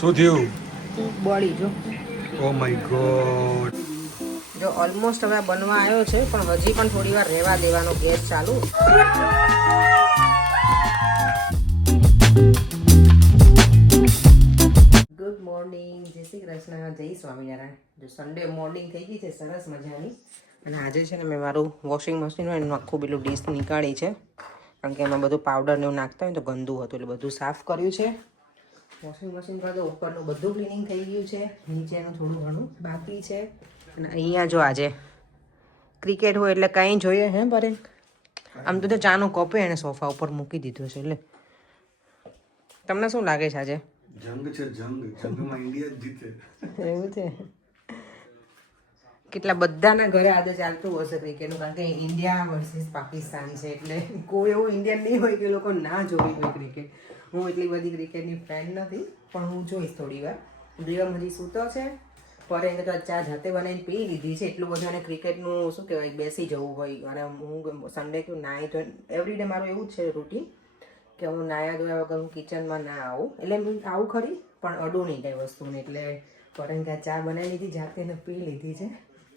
શું થયું? બળી જો. Oh my God. જો ઓલમોસ્ટ હવે બનવા આવ્યો છે, પણ હજી પણ થોડી વાર રહેવા દેવાનો ગેસ ચાલુ. ગુડ મોર્નિંગ, જય શ્રી કૃષ્ણ, જય સ્વામિનારાયણ. જો સન્ડે મોર્નિંગ થઈ ગઈ છે સરસ મજાની. અને આજે છે ને મેં મારું વોશિંગ મશીન હોય એનું આખું પેલું ડીશ નીકાળી છે, કારણ કે એમાં બધું પાવડર ને એવું નાખતા હોય તો ગંદુ હતું, એટલે બધું સાફ કર્યું છે. વોશિંગ મશીન પર તો ઉપરનું બધું ક્લિનિંગ થઈ ગયું છે, નીચેનું થોડું ઘણું બાકી છે. અને અહીંયા જો આજે ક્રિકેટ હોય એટલે કાંઈ જોઈએ હે પરે. આમ તો ચાનું કપે એને સોફા ઉપર મૂકી દીધું છે. એટલે તમને શું લાગે છે આજે? જંગ છે, જંગમાં ઇન્ડિયા જ જીતે. એવું છે. કેટલા બધાના ઘરે આજે ચાલતું હશે ક્રિકેટનું, કારણ કે ઇન્ડિયા વર્સિસ પાકિસ્તાન છે, એટલે કોઈ એવું ઇન્ડિયન નહીં હોય કે લોકો ના જોવી હોય ક્રિકેટ. હું એટલી બધી ક્રિકેટની ફેન નથી, પણ હું જોઈશ થોડી વાર. દેવમ હજી સૂતો છે, પર એને તો ચા જાતે બનાવીને પી લીધી છે. એટલું બધું એને ક્રિકેટનું શું કહેવાય બેસી જવું હોય. અને હું સન્ડે કે નાહી તો એવરીડે મારું એવું જ છે રૂટીન કે હું નાહ્યા ધોયા વગર હું કિચનમાં ના આવું. એટલે હું આવું ખરી, પણ અડું નહીં કાંઈ વસ્તુને. એટલે પર એને ચા બનાવી લીધી, જાતે એને પી લીધી છે.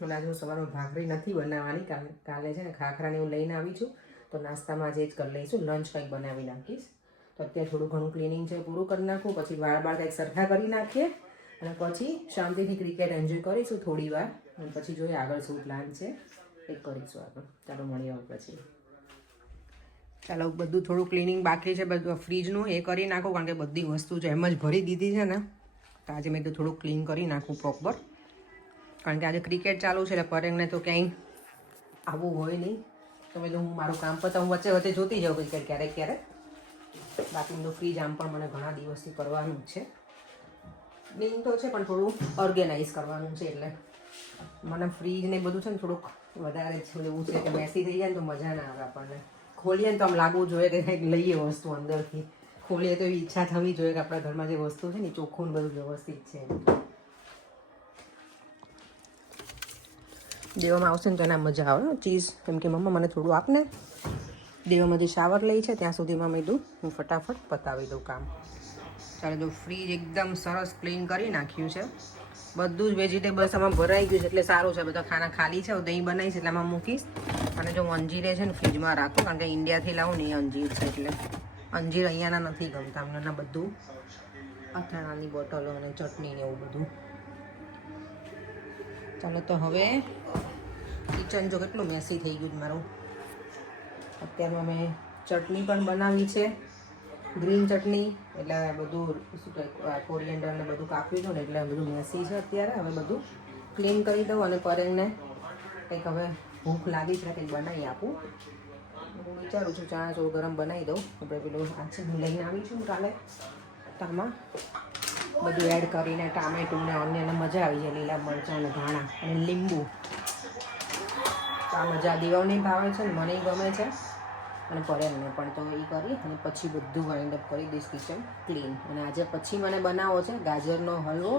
અને આજે હું સવારમાં ભાખરી નથી બનાવવાની, કાલે છે ને ખાખરાને હું લઈને આવી છું, તો નાસ્તામાં આજે જ કરી લઈશું. લંચ કંઈક બનાવી નાખીશ. તો અત્યારે થોડું ઘણું ક્લિનિંગ છે પૂરું કરી નાખું, પછી વાળ કંઈક સરખા કરી નાખીએ, અને પછી શાંતિથી ક્રિકેટ એન્જોય કરીશું થોડી વાર. અને પછી જોઈએ આગળ શું પ્લાન છે એ કરીશું આગળ. ચાલો મળીએ પછી. ચાલો બધું થોડું ક્લિનિંગ બાકી છે, બધું ફ્રીજનું એ કરી નાખું, કારણ કે બધી વસ્તુ જો એમ જ ભરી દીધી છે ને, તો આજે મેં તો થોડું ક્લીન કરી નાખું પ્રોપર. કારણ કે આજે ક્રિકેટ ચાલુ છે એટલે પરેંગને તો ક્યાંય આવવું હોય નહીં. તો મેં હું મારું કામ પર હું વચ્ચે વચ્ચે જોતી જાઉં ક્રિકેટ ક્યારેક ક્યારેક. બાકી બધું ફ્રીજ આમ પણ મને ઘણા દિવસથી કરવાનું જ છે. ક્લીન તો છે પણ થોડું ઓર્ગેનાઇઝ કરવાનું છે, એટલે મને ફ્રીજ ને બધું છે ને થોડુંક વધારે જ એવું છે કે મેસી થઈ જાય ને તો મજા ના આવે આપણને. ખોલીએ ને તો આમ લાગવું જોઈએ કે કંઈક લઈએ વસ્તુ અંદરથી. ખોલીએ તો એવી ઈચ્છા થવી જોઈએ કે આપણા ઘરમાં જે વસ્તુ છે ને ચોખ્ખું ને બધું વ્યવસ્થિત છે. દેવામાં આવશે ને તો એના મજા આવે ચીઝ, કેમ કે મમ્મા મને થોડું આપને. દેવામાં જે શાવર લઈ છે ત્યાં સુધીમાં મેં કીધું હું ફટાફટ પતાવી દઉં કામ. ચાલો જો ફ્રીજ એકદમ સરસ ક્લીન કરી નાખ્યું છે. બધું જ વેજીટેબલ્સ આમાં ભરાઈ ગયું છે, એટલે સારું છે. બધા ખાના ખાલી છે, દહીં બનાવીશ એટલે આમાં મૂકીશ. અને જો અંજીરે છે ને ફ્રીજમાં રાખું, કારણ કે ઇન્ડિયાથી લાવું ને એ અંજીર છે, એટલે અંજીર અહીંયાના નથી ગમતા અમને. બધું અથાણાની બોટલો અને ચટણી ને એવું બધું. ચાલો તો હવે કિચન જો કેટલું મેસી થઈ ગયું મારું. અત્યારમાં મેં ચટણી પણ બનાવી છે, ગ્રીન ચટણી. એટલે બધું શું કહે કોરિએન્ડર ને બધું કાપ્યું હતું ને, એટલે બધું મેસી છે અત્યારે. હવે બધું ક્લીન કરી દઉં, અને પરેંગને કંઈક હવે ભૂખ લાગી છે કંઈક બનાવી આપું. હું વિચારું છું ચણા ચોળ ગરમ બનાવી દઉં. આપણે પેલું આજે હું લઈને આવી છું કાલે, તો આમાં બધું એડ કરીને ટામેટું ને ઓનિયન મજા આવી જાય, લીલા મરચાં અને ધાણા અને લીંબુ. તો આ મજા દેવાને ભાવે છે ને મને ગમે છે, અને પરેંગને પણ. તો એ કરી અને પછી બધું વાઇન્ડ અપ કરી દઈશ કિચન ક્લીન. અને આજે પછી મને બનાવવો છે ગાજરનો હલવો.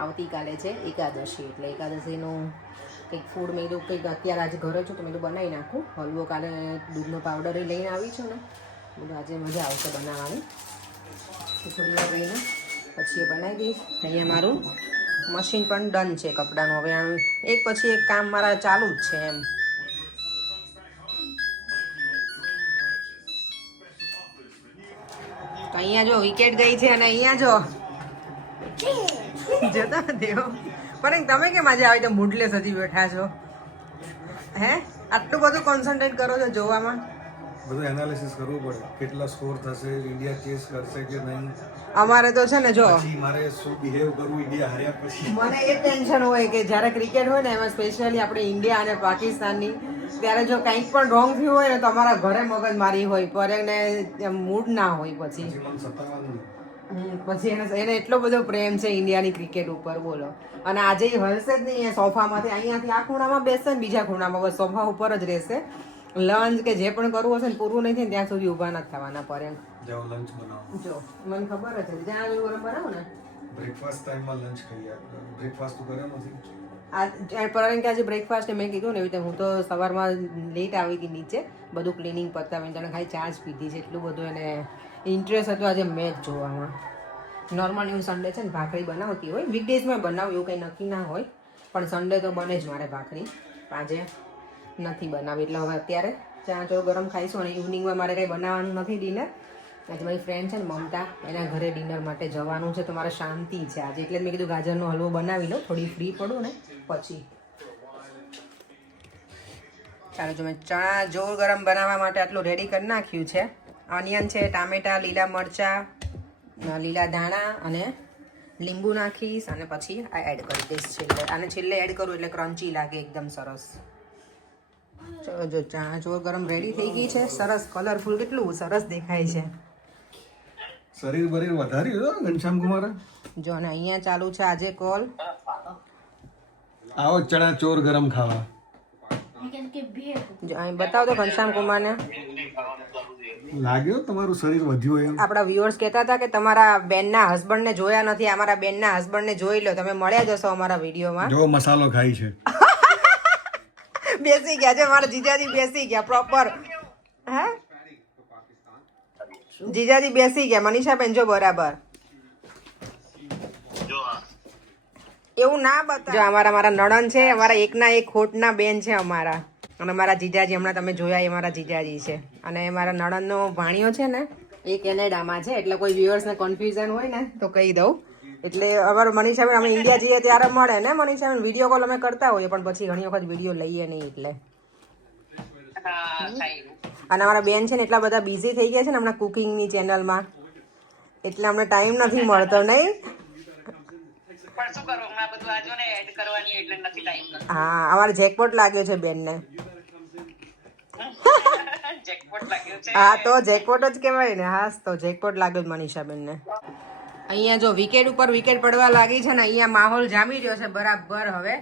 આવતીકાલે છે એકાદશી, એટલે એકાદશીનું કંઈક ફૂડ મેં કીધું કંઈક અત્યારે આજે ઘરે છું તો મેં બનાવી નાખું હલવો. કાલે દૂધનો પાવડર લઈને આવી છું ને, બધું આજે મજા આવશે બનાવવાની. થોડી વાર રહીને પછી એ બનાવી દઈશ. અહીંયા મારું મશીન પણ ડન છે કપડાનું. હવે આનું એક પછી એક કામ મારા ચાલુ જ છે એમ. તો અહીંયા જો વિકેટ ગઈ છે, અને અહીંયા જો જતા દેવ. પણ તમે કેમ આજે આવી તો મૂડલેસ હજી બેઠા છો? હે આટલું બધું કોન્સન્ટ્રેટ કરો છો જોવામાં? બધું એનાલિસિસ કરવું પડે, કેટલા સ્કોર થશે, ઇન્ડિયા ચેસ કરશે કે નહીં. અમારે તો છે ને જો મારે શું બિહેવ કરવું ઇન્ડિયા હાર્યા પછી. મને એ ટેન્શન હોય કે જ્યારે ક્રિકેટ હોય ને, એમાં સ્પેશિયલી આપણે ઇન્ડિયા અને પાકિસ્તાનની, ત્યારે જો કંઈક પણ રોંગ થયું હોય ને તો અમારા ઘરે મગજ મારી હોય, પર એને મૂડ ના હોય પછી. પછી એને એટલો બધો પ્રેમ છે ઇન્ડિયાની ક્રિકેટ ઉપર, બોલો. અને આજે હલશે જ નહીં સોફામાંથી. અહીંયાથી આ ખૂણામાં બેસશે ને બીજા ખૂણામાં, બસ સોફા ઉપર જ રહેશે. લંચ કે જે પણ કરવું હશે ને પૂરું નહીં થાય ત્યાં સુધી ઊભા નથી થવાના. પર જાઓ લંચ બનાવો. જો મને ખબર જ છે જ્યાં ગરમ બનાવો ને બ્રેકફાસ્ટ ટાઈમમાં લંચ ખાઈએ. બ્રેકફાસ્ટ તો કર્યો નથી. કારણ કે આજે બ્રેકફાસ્ટ મેં કીધું ને એવી રીતે હું તો સવારમાં લેટ આવી હતી નીચે બધું ક્લિનિંગ પતાવીને તને ખાલી ચા જ પીધી છે એટલું બધું એને ઇન્ટરેસ્ટ હતો આજે મેચ જોવામાં. નોર્મલી હું સન્ડે છે ને ભાખરી બનાવતી હોય, વીકડેઝમાં બનાવું એવું કંઈ નક્કી ના હોય, પણ સન્ડે તો બને જ મારે ભાખરી. આજે નથી બનાવી એટલે હવે અત્યારે ચા જો ગરમ ખાઈશું અને ઇવનિંગમાં મારે કંઈ બનાવવાનું નથી ડિનર. આજે મારી ફ્રેન્ડ છે ને મમતા એના ઘરે ડિનર માટે જવાનું છે તો મારે શાંતિ છે આજે એટલે મેં કીધું ગાજરનો હલવો બનાવી લો થોડી ફ્રી પડું ને પછી. ચાલો જો મેં ચણા જોર ગરમ બનાવવા માટે આટલું રેડી કરી નાખ્યું છે. ઓનિયન છે, ટામેટાં, લીલા મરચાં, લીલા ધાણા અને લીંબુ નાખીશ અને પછી આ એડ કરી દઈશ છેલ્લે. આને છેલ્લે એડ કરું એટલે ક્રન્ચી લાગે એકદમ સરસ. ચલો જો ચણા જોર ગરમ રેડી થઈ ગઈ છે, સરસ કલરફુલ કેટલું સરસ દેખાય છે. શરીર બરીર વધાર્યું હતો ઘનશ્યામ કુમારે. જો અને અહીંયા ચાલુ છે આજે કોલ. આવો ચણા ચોર ગરમ ખાવા. જો અહીં બતાવ તો ઘનશ્યામ કુમારને. લાગ્યો તમારું શરીર વધ્યું એમ. આપણા વ્યુઅર્સ કહેતા હતા કે તમારા બેનના હસબન્ડને જોયા નથી, અમારા બેનના હસબન્ડને જોઈ લો, તમે મળ્યા જશો અમારા વિડીયોમાં. જો મસાલો ખાય છે. બેસી ગયા છે મારા જીજાજી, બેસી ગયા પ્રોપર. હે જીજાજી બેસી ગયા. મનીષા બેન જો બરાબર એવું ના બતા. જો મારા નણંદ છે, અમારા એકના એક ખોટના બેન છે અમારા, અને મારા જીજાજી હમણાં તમે જોયા એ મારા જીજાજી છે. અને મારા નણંદનો ભાણિયો છે ને એ કેનેડામાં છે, એટલે કોઈ વ્યુઅર્સને કન્ફ્યુઝન હોય ને તો કહી દઉં. એટલે અમારું મનીષાબેન અમે ઇન્ડિયા જઈએ ત્યારે મળે ને મનીષાબેન, વિડીયો કોલ અમે કરતા હોઈએ પણ પછી ઘણી વખત વિડીયો લઈએ નહીં એટલે. અને અમારા બેન છે ને એટલા બધા બિઝી થઈ ગયા છે ને હમણાં કુકિંગની ચેનલમાં, એટલે અમને ટાઈમ નથી મળતો નહીં. હા અમારે જેકપોટ લાગ્યો છે બેનને. હા તો જેકપોટ જ કહેવાય ને. હા તો જેકપોટ લાગ્યો મનીષાબેનને. અહીંયા જો વિકેટ ઉપર વિકેટ પડવા લાગી છે ને અહીંયા માહોલ જામી રહ્યો છે બરાબર. હવે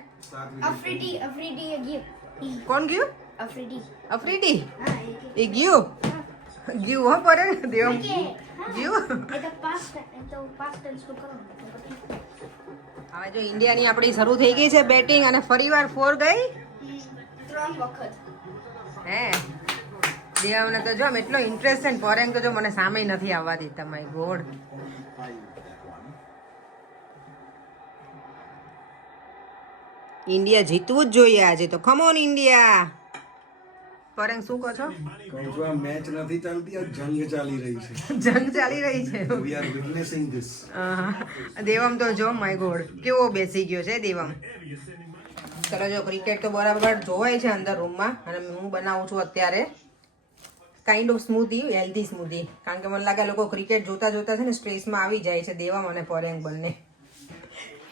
કોણ ગયું? અફરીદી એ ગયું હો પર દેવ ગયું. હવે જો ઇન્ડિયાની આપણી શરૂ થઈ ગઈ છે બેટિંગ અને ફરીવાર 4 ગઈ 3 વખત. હે દેવને તો જો એટલો ઇન્ટરેસ્ટ છે ને ફોરેન તો જો મને સામે નથી આવવા દેતા. My God. ઇન્ડિયા જીતવું જ જોઈએ આજે તો. Come on India. ફોરેન શું કહો છો? મેચ નથી ચાલતી, આ જંગ ચાલી રહી છે. જંગ ચાલી રહી છે. We are witnessing this. Devam તો જો માય ગોડ કેવો બેસી ગયો છે દેવમ. ચલો જો ક્રિકેટ તો બરાબર જોવાય છે અંદર રૂમમાં અને હું બનાવું છું અત્યારે કાઇન્ડ ઓફ સ્મૂધી, હેલ્ધી સ્મૂધી. કારણ કે મને લાગે લોકો ક્રિકેટ જોતા જોતા છે ને સ્ટ્રેસમાં આવી જાય છે, દેવમ અને ફોરેન બંને.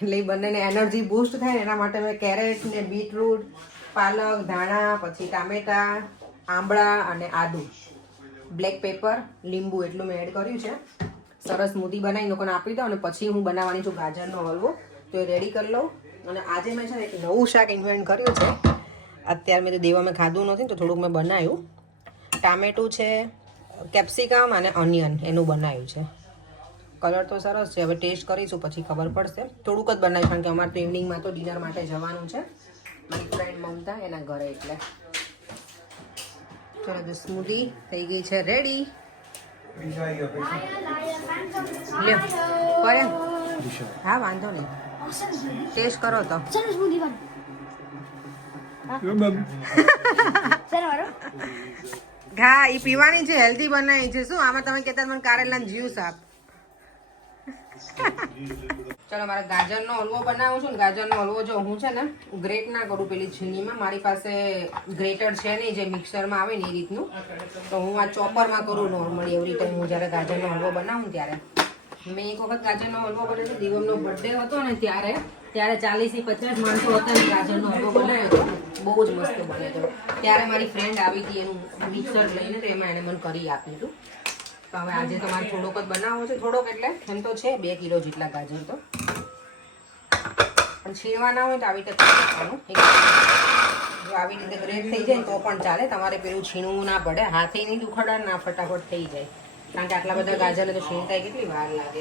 એટલે એ બંનેને એનર્જી બૂસ્ટ થાય ને એના માટે મેં કેરેટ ને બીટરૂટ, પાલક, ધાણા, પછી ટામેટા, આંબળા અને આદુ, બ્લેક પેપર, લીંબુ એટલું મેં એડ કર્યું છે. સરસ સ્મૂધી બનાવી લોકોને આપી દઉં અને પછી હું બનાવવાની છું ગાજરનો હલવો, તો એ રેડી કરી લઉં. અને આજે મેં છે ને એક નવું શાક ઇન્વેન્ટ કર્યું છે. અત્યારે મેં તો દેવા મેં ખાધું નથી તો થોડુંક મેં બનાવ્યું. ટામેટું છે, કેપ્સિકમ અને ઓનિયન એનું બનાવ્યું છે. કલર તો સરસ છે, હવે ટેસ્ટ કરીશું પછી ખબર પડશે. થોડુંક જ બનાવ્યું કારણ કે અમારે તો ઇવનિંગમાં તો ડિનર માટે જવાનું છે મારી ફ્રેન્ડ મમતા એના ઘરે, એટલે ચલો તો સ્મૂધી થઈ ગઈ છે રેડી. લ્યો કરે. હા વાંધો નહીં, ટેસ્ટ કરો તો. હા એ પીવાની છે, હેલ્ધી બનાવી છે. શું આમાં તમે કહેતા મને કારેલાનો જ્યુસ આપ. ચલો મારે ગાજરનો હલવો બનાવું છું ને. ગાજરનો હલવો જો હું છે ને ગ્રેટ ના કરું પેલી છીણીમાં, મારી પાસે ગ્રેટર છે નહીં જે મિક્સરમાં આવે ને એ રીતનું, તો હું આ ચોપરમાં કરું નોર્મલી. એવી રીતે હું જ્યારે ગાજરનો હલવો બનાવું ત્યારે મેં એક વખત ગાજરનો હલવો બનાવ્યો હતો, દિવમનો બર્થડે હતો ને ત્યારે 40 થી 50 માણસો હતા ને ગાજરનો હલવો બનાવ્યો હતો, બહુ જ મસ્ત બન્યો હતો. ત્યારે મારી ફ્રેન્ડ આવી હતી એનું મિક્સર લઈને, તો એમાં એને મને કરી આપ્યું હતું. તો હવે આજે તો મારે થોડોક જ બનાવવો છે. થોડોક એટલે એમ તો છે 2 કિલો જેટલા ગાજર, તો પણ છીણવા ના હોય તો આવી રીતે કરવાનું. જો આવી રીતે ગ્રેટ થઈ જાય તો પણ ચાલે, તમારે પેલું છીણવું ના પડે. હાથે નહીં દુખડા ના, ફટાફટ થઈ જાય. કારણ કે આટલા બધા ગાજરને તો છીણતા કેટલી વાર લાગે.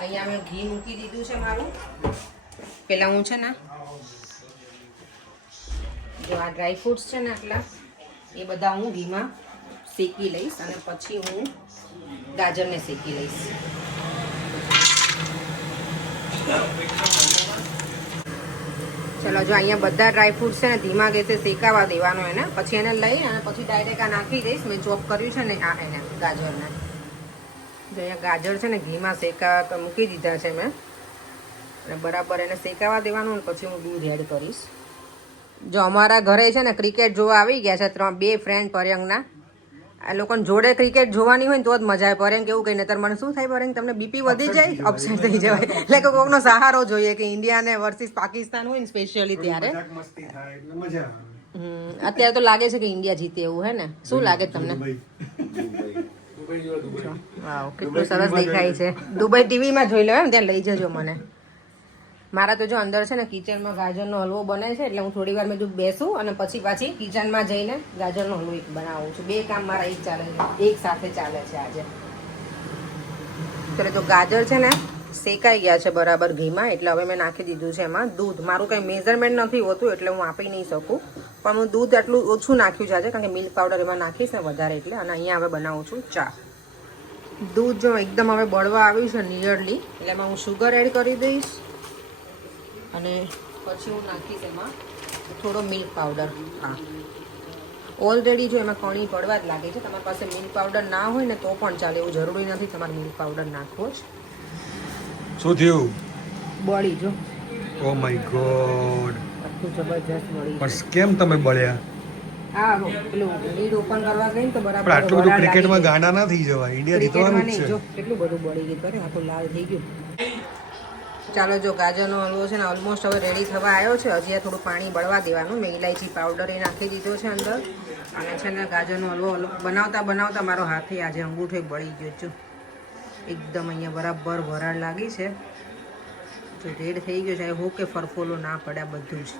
અહીંયા મેં ઘી મૂકી દીધું છે મારું. પહેલાં હું છે ને જો આ ડ્રાય ફ્રૂટ્સ છે ને આટલા એ બધા હું ઘીમાં શેકી લઈશ અને પછી હું ગાજરને શેકી લઈશ. ચલો જો અહીંયા બધા ડ્રાય ફ્રૂટ્સ છે ને ધીમા ગેસે શેકાવા દેવાનો એને, પછી એને લઈ અને પછી ડાયરેક્ટ આ નાખી દઈશ. મેં ચોપ કર્યું છે ને આ એને ગાજરને, જો અહીંયા ગાજર છે ને ઘીમાં શેકાવા મૂકી દીધા છે મેં અને બરાબર એને શેકાવા દેવાનું અને પછી હું દૂધ એડ કરીશ. જો અમારા ઘરે છે ને ક્રિકેટ જોવા આવી ગયા છે 2 ફ્રેન્ડ પર્યંગના. આ લોકોને જોડે ક્રિકેટ જોવાની હોય ને તો જ મજા આવે. પર્યંગ કેવું કહીને તાર મને શું થાય પર્યંગ, તમને બીપી વધી જાય, અપસેટ થઈ જવાય. એટલે કે કોઈકનો સહારો જોઈએ કે ઇન્ડિયા ને વર્સિસ પાકિસ્તાન હોય ને સ્પેશિયલી ત્યારે. અત્યારે તો લાગે છે કે ઇન્ડિયા જીતે એવું હે ને, શું લાગે તમને? વાવ કેટલું સરસ દેખાય છે. દુબઈ ટીવીમાં જોઈ લો એમ, ત્યાં લઈ જજો મને. મારા તો જો અંદર છે ને કિચનમાં ગાજરનો હલવો બને છે એટલે હું થોડી વાર મેં જો બેસું અને પછી પાછી કિચનમાં જઈને ગાજરનો હલવો એક બનાવું છું. 2 કામ મારા એક ચાલે છે, એક સાથે ચાલે છે આજે. તો ગાજર છે ને શેકાઈ ગયા છે બરાબર ઘીમાં, એટલે હવે મેં નાખી દીધું છે એમાં દૂધ. મારું કંઈ મેઝરમેન્ટ નથી હોતું એટલે હું આપી નહીં શકું, પણ હું દૂધ આટલું ઓછું નાખ્યું છે આજે કારણ કે મિલ્ક પાવડર એમાં નાખીશ ને વધારે એટલે. અને અહીંયા હવે બનાવું છું ચા. દૂધ જો એકદમ હવે બળવા આવ્યું છે નિયરલી, એટલે એમાં હું શુગર એડ કરી દઈશ અને પછી હું નાખીશ એમાં થોડો મિલ્ક પાવડર. હા ઓલરેડી જો એમાં કણી પડવા જ લાગે છે. તમારી પાસે મિલ્ક પાવડર ના હોય ને તો પણ ચાલે, એવું જરૂરી નથી તમારે મિલ્ક પાવડર નાખવો જ. શું થયું? બળી જો. ઓ માય ગોડ, આટલું જબરજસ્ત બળી. પણ કેમ તમે બળ્યા? હા પેલું લીડ ઓપન કરવા ગઈ ને તો બરાબર. પણ આટલું બધું ક્રિકેટમાં ગાંડા ના થઈ જવાય, ઇન્ડિયા જીતવાનું જ છે. જો કેટલું બધું બળી ગયું, કરે આખું લાલ થઈ ગયું. ચાલો જો ગાજરનો હલવો છે ને ઓલમોસ્ટ હવે રેડી થવા આવ્યો છે. હજી આ થોડું પાણી બળવા દેવાનું. મેં ઇલાયચી પાવડર એ નાખી દીધો છે અંદર અને છે ને ગાજરનો હલવો બનાવતા બનાવતા મારો હાથે આજે અંગૂઠો બળી ગયો છું એકદમ. અહીંયા બરાબર વરાળ લાગી છે, જો રેડ થઈ ગયો છે. હું કે ફરફોલો ના પડ્યા બધું જ.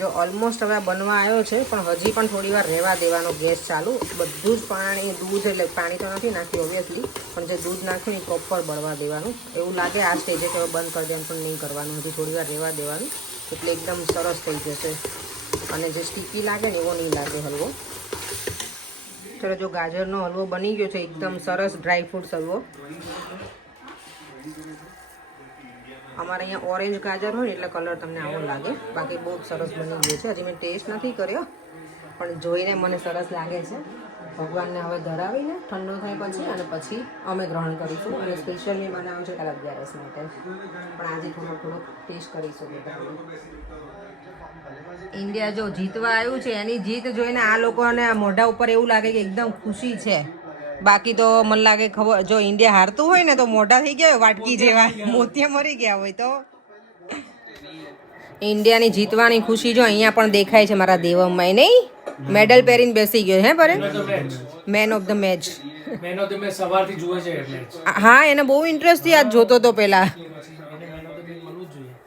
જો ઓલમોસ્ટ હવે બનવા આવ્યો છે પણ હજી પણ થોડી વાર રહેવા દેવાનો ગેસ ચાલુ. બધું જ પાણી દૂધ, એટલે પાણી તો નથી નાખ્યું ઓબ્વિયસલી, પણ જે દૂધ નાખ્યું એ પ્રોપર બળવા દેવાનું. એવું લાગે આ સ્ટેજે તો બંધ કરી દેવાનું, પણ નહીં કરવાનું, હજી થોડી વાર રહેવા દેવાનું એટલે એકદમ સરસ થઈ જશે. અને જે સ્ટીકી લાગે ને એવો નહીં લાગે હલવો. ચલો જો ગાજરનો હલવો બની ગયો છે એકદમ સરસ ડ્રાય ફ્રૂટ્સ હલવો. અમારે અહીંયા ઓરેન્જ ગાજર હોય ને એટલે કલર તમને આવો લાગે, બાકી બહુ સરસ બની ગયો છે. હજી મેં ટેસ્ટ નથી કર્યો પણ જોઈને મને સરસ લાગે છે. ભગવાનને હવે ધરાવીને ઠંડો થાય પછી અને પછી અમે ગ્રહણ કરીશું. અને સ્પેશિયલ મેં બનાવ્યું છે કાલ 11 માટે, પણ આજે થોડો ટેસ્ટ કરીશું બધા. ઇન્ડિયા જો જીતવા આવ્યું છે, એની જીત જોઈને આ લોકોને મોઢા ઉપર એવું લાગે કે એકદમ ખુશી છે. બાકી તો મને લાગે ખબર, જો ઇન્ડિયા હારતું હોય ને તો મોઢા થઈ ગયા હોય વાટકી જેવા, મોતિયા મરી ગયા હોય. તો ઇન્ડિયાની જીતવાની ખુશી જો અહીંયા પણ દેખાય છે મારા દેવમમાં. નહીં મેડલ પહેરીને બેસી ગયો હે પરે, man of the match. Man of the match સવારથી જુએ છે એટલે. હા એને બહુ ઇન્ટરેસ્ટથી આજ જોતો તો પેલા.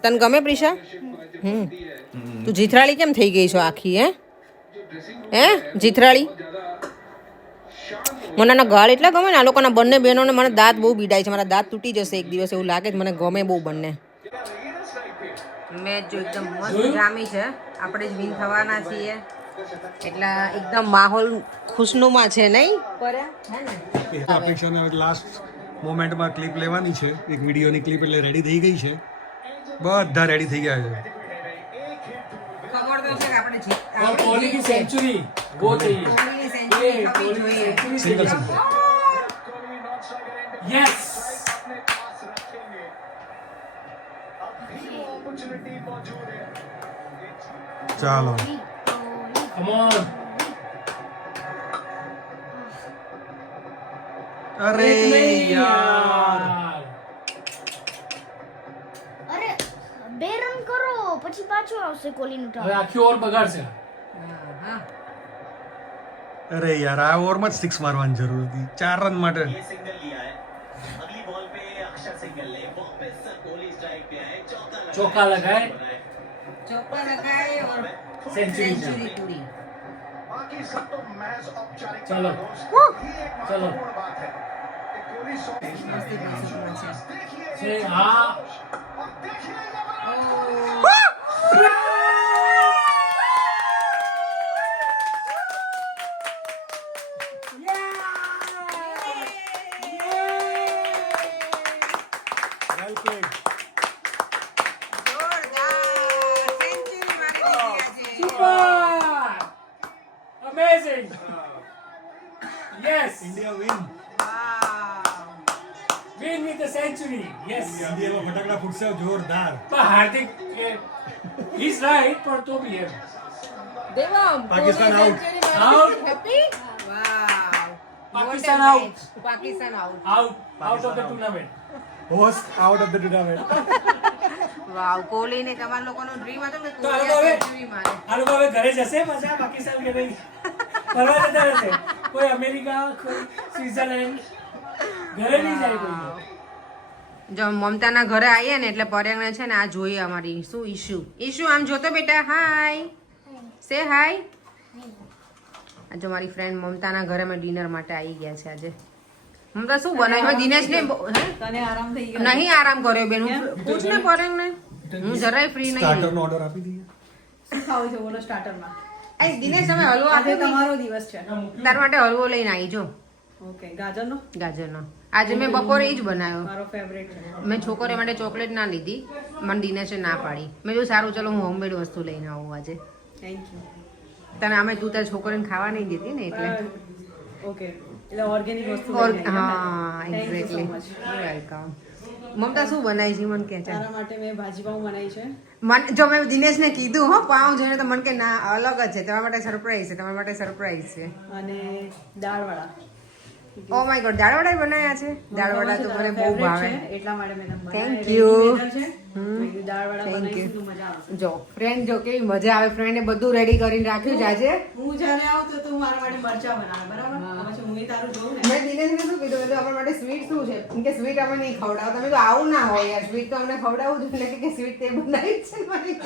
તને ગમે પ્રિશા? તું જીથરાળી કેમ થઈ ગઈ છો આખી? હે જીથરાળી? મને આના ગાળ એટલા ગમે ને. આ લોકોના બંને બહેનોને મને દાંત બહુ બીડાય છે. મારા દાંત તૂટી જશે એક દિવસ એવું લાગે છે. મને ગમે બહુ બંને. મેચ જો એકદમ મસ્ત જામી છે. આપણે જ વિન થવાના છીએ એટલે એકદમ માહોલ ખુશનુમા છે નહીં? અપેક્ષાને લાસ્ટ મોમેન્ટમાં ક્લિપ લેવાની છે, એક વિડીયોની ક્લિપ, એટલે રેડી થઈ ગઈ છે. બધા રેડી થઈ ગયા છે. ખબર તો છે કે આપણે और कोहली की सेंचुरी वो चाहिए. સિંગલ यस ચાલો कम ऑन. અરે યાર, અરે 2 રન કરો પછી પાછું આવશે કોહલીનું હવે ટર્ન. આખી ઓવર બગાડશે. અરે યાર, આ ઓવરમાં જ 6 મારવાની જરૂર હતી 4 રન માટે. चौका लगाए चौका लगाए और सेंचुरी सेंचुरी पूरी. चलो चलो से हाँ Oh! જોરદાર સેન્ચુરી મારી દીધી આજે. Super! Amazing! Yes! India win. Wow. Win with a century. Yes. ઇન્ડિયામાં ફટાકડા ફૂટશે જોરદાર. But Hardik, he's right, but to be him. Devam Pakistan out. Out. Happy wow Pakistan out. Pakistan out Out of the tournament. Host out of the tournament. Wow કોહલીને તમારા લોકોનો dream હતો કે તો આ કોહલી લોકો હવે- સેન્ચુરી મારે આ લોકો હવે ઘરે જશે પાછા પાકિસ્તાન કે નહીં ફરવા જતા રહેશે કોઈ અમેરિકા કોઈ સ્વિટ્ઝરલેન્ડ ઘરે નહીં જાય કોઈ જો મમતાના ઘરે આવીએ ને એટલે પર્યાંગને છે ને આ જોઈએ અમારી શું ઈશુ આમ જોતો બેટા હાય સે હાય આજે મારી ફ્રેન્ડ મમતાના ઘરે અમે ડિનર માટે આવી ગયા છે આજે મમતા શું બનાવ્યું દિનેશને તને આરામ થઈ ગયો નહીં આરામ કર્યો બેન પૂછ ને પર્યાંગને હું જરાય ફ્રી નહીં સ્ટાર્ટરનો ઓર્ડર આપી દઈએ. શું ખાવું છે બોલો સ્ટાર્ટરમાં એ દિનેશ તમે હલવો આજે આપ્યો તમારો દિવસ છે તાર માટે હલવો લઈને આવી જો ઓકે ગાજરનો ગાજરનો આજે મેં બપોરે એ જ બનાવ્યો મારો ફેવરેટ છે મેં છોકરીઓ માટે ચોકલેટ ના લીધી મને દિનેશે ના પાડી મેં કીધું સારું ચલો હું હોમમેડ વસ્તુ લઈને આવું આજે થેન્ક યુ તને અમે તું તારી છોકરીને ખાવા નહીં દેતી ને એટલે ઓકે એટલે ઓર્ગેનિક વસ્તુ હા એક્ઝેક્ટલી વેલકમ મમતા શું બનાવી છે મને કે છે તારા માટે મેં ભાજી પાઉં બનાવી છે મન જો મેં દિનેશને કીધું હો પાઉં જોઈને તો મને કે ના અલગ જ છે તમારા માટે સરપ્રાઈઝ છે તમારા માટે સરપ્રાઈઝ છે અને દાળવાળા ઓ માય ગોડ દાળવડા બનાવ્યા છે દાળવડા તો મને બહુ ભાવે એટલા માટે મેં તમને Thank બનાવ્યા. you. Regular છે. મેં કીધું દાળવાળા Thank you. બનાવીશું તો મજા આવશે જો ફ્રેન્ડ જો કેવી મજા આવે ફ્રેન્ડે બધું રેડી કરીને રાખ્યું છે આજે હું જ્યારે આવું તો તું મારા માટે મરચા બનાવે બરાબર તો પછી હું તારું જોઉં ને મેં દિનેશને શું કીધું મેં કીધું અમારા માટે સ્વીટ શું છે કેમ કે સ્વીટ અમે નહીં ખવડાવતા મેં તો આવું ના હોય યાર સ્વીટ તો અમને ખવડાવવું જ એટલે કે સ્વીટ તે બનાવી જ છે મારી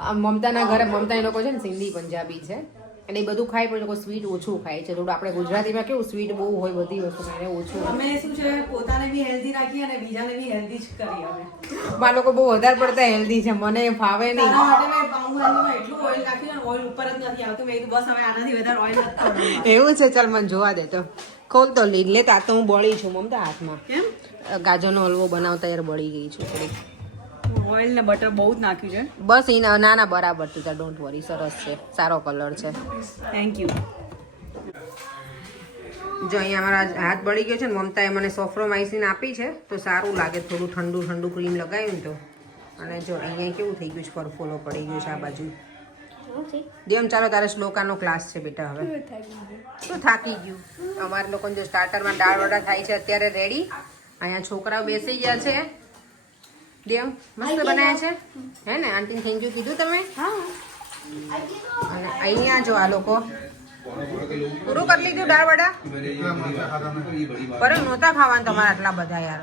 આ મમતાના ઘરે મમતા એ લોકો છે ને સિંધી પંજાબી છે અને એ બધું ખાય પણ એ લોકો સ્વીટ ઓછું ખાય છે થોડું આપણે ગુજરાતીમાં કેવું સ્વીટ બહુ હોય બધી વસ્તુ ખાઈને ઓછું અમે શું છે પોતાને બી હેલ્ધી રાખી અને બીજાને બી હેલ્ધી જ કરી અમે આ લોકો બહુ વધારે પડતા હેલ્ધી છે મને એ ફાવે નહીં તારા માટે મેં પાઉંભાજીમાં એટલું ઓઇલ નાખ્યું ને ઓઇલ ઉપર જ નથી આવતું મેં કીધું બસ હવે આનાથી વધારે ઓઇલ નથી ખાવાનું. એવું છે ચાલ મને જોવા દે તો ખોલ તો લીધ લે તા તો હું બળી છું મમતા હાથમાં કેમ ગાજરનો હલવો બનાવતા યાર બળી ગઈ છું થોડી ઓઇલ ને બટર બહુ જ નાખ્યું છે બસ એ ના ના બરાબર તું તાર ડોન્ટ વરી સરસ છે સારો કલર છે થેન્ક યુ જો અહીંયા અમારા હાથ બળી ગયો છે ને મમતાએ મને સોફ્રોમાઇસિન આપી છે તો સારું લાગે થોડું ઠંડુ ઠંડુ ક્રીમ લગાવ્યું ને તો અને જો અહીંયા કેવું થઈ ગયું છે પરફોલો પડી ગયું છે આ બાજુ દેવમ ચાલો તારે શ્લોકાનો ક્લાસ છે બેટા હવે શું થાકી ગયું અમારે લોકોને જો સ્ટાર્ટરમાં દાળ વડા થાય છે અત્યારે રેડી અહીંયા છોકરાઓ બેસી ગયા છે દેવ મસ્ત બનાવ્યા છે હે ને આંટીને થેન્ક યુ કીધું તમે અને અહીંયા જો આ લોકો પૂરું કરી લીધું દાળ વડા પર નહોતા ખાવાનું તમારે આટલા બધા યાર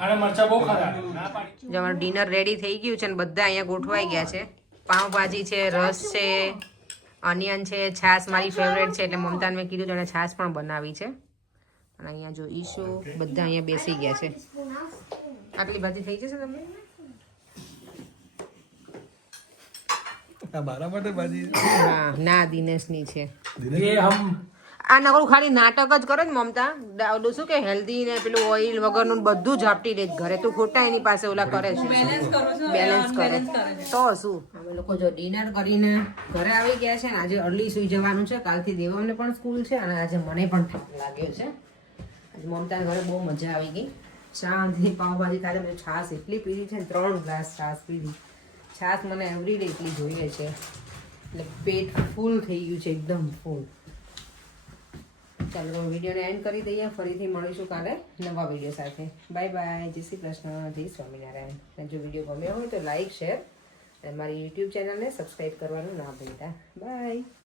અને મરચા બહુ ખાધા ના પાડી જો અમારું ડિનર રેડી થઈ ગયું છે ને બધા અહીંયા ગોઠવાઈ ગયા છે પાઉંભાજી છે રસ છે ઓનિયન છે છાશ મારી ફેવરેટ છે એટલે મમતાને મેં કીધું તેને છાશ પણ બનાવી છે અને અહીંયા જો ઈશુ બધા અહીંયા બેસી ગયા છે આટલી ભાજી થઈ જશે તમને આ મારા માટે ભાજી. હા ના દિનેશની છે ये हम આ નકરું ખાલી નાટક જ કરે ને મમતા ઓલું શું કે હેલ્ધી ને પેલું ઓઇલ વગરનું બધું ઝાપટી લે છે ઘરે તું ખોટા એની પાસે ઓલા કરે છે બેલેન્સ કરે તો શું અમે લોકો જો ડિનર કરીને ઘરે આવી ગયા છે ને આજે અર્લી સુઈ જવાનું છે કાલથી દેવમને પણ સ્કૂલ છે અને આજે મને પણ થાક લાગ્યો છે આજે મમતા ઘરે બહુ મજા આવી ગઈ શાંતિથી પાઉંભાજી ખાધે પછી છાશ એટલી પીધી છે ને 3 ગ્લાસ છાશ પીધી છાશ મને એવરી ડે એટલી જોઈએ છે એટલે પેટ ફૂલ થઈ ગયું છે એકદમ ફૂલ ચાલો વિડીયોને એન્ડ કરી દઈએ ફરીથી મળીશું કાલે નવા વિડીયો સાથે બાય બાય જય શ્રી કૃષ્ણ જય સ્વામિનારાયણ અને જો વિડીયો ગમ્યો હોય તો લાઈક શેર અને મારી યુટ્યુબ ચેનલને સબસ્ક્રાઈબ કરવાનું ના ભૂલતા બાય